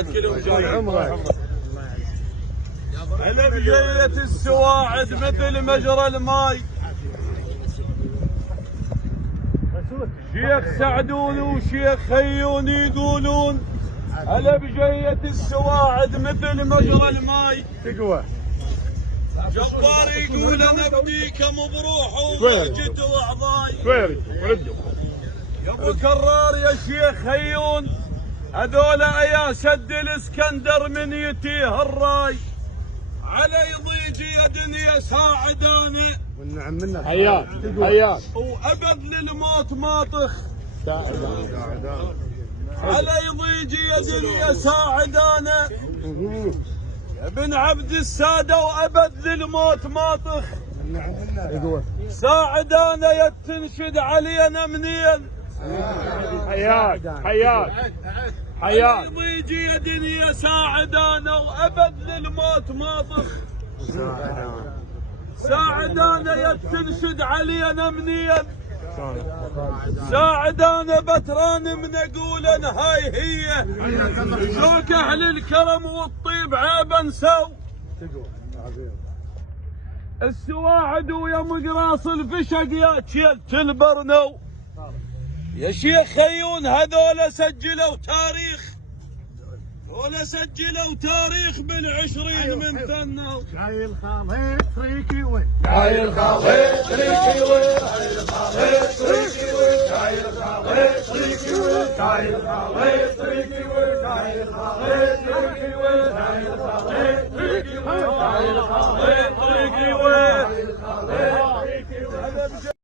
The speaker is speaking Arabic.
السواعد كلهم جايين. انا بجية السواعد مثل مجرى الماي، شيخ سعدون وشيخ خيون يقولون انا بجية السواعد مثل مجرى الماي. تقوى جبار يقول انا بديكم بروح وضجت واعضاي. يا ابو كرار يا شيخ خيون هذولا يا سد الاسكندر من يتيه الراي، علي ضيجي يا دنيا ساعدانه والنعم منك حياك وابد للموت ماطخ. علي ضيجي يا دنيا ساعدانه يا ابن عبد الساده وابد للموت ماطخ. ساعدانه يا تنشد علينا منين. حياك علي ضيجي يا دنيا ساعدانه وابد للموت ماطخ. ساعدانه يا تنشد علينا منين. ساعدانه بتران من اقول هاي هي ذوق اهل الكرم والطيب عيبا سو. السواعد ويا مقراص الفشق يا تشيلت البرنو. يا شيخ خيون هذولا سجلوا تاريخ، هذولا سجلوا تاريخ بالعشرين من ثنوا. جاي الخالد تريكي وين، جاي الخالد تريكي وين، جاي الخالد تريكي وين، جاي الخالد تريكي وين، جاي الخالد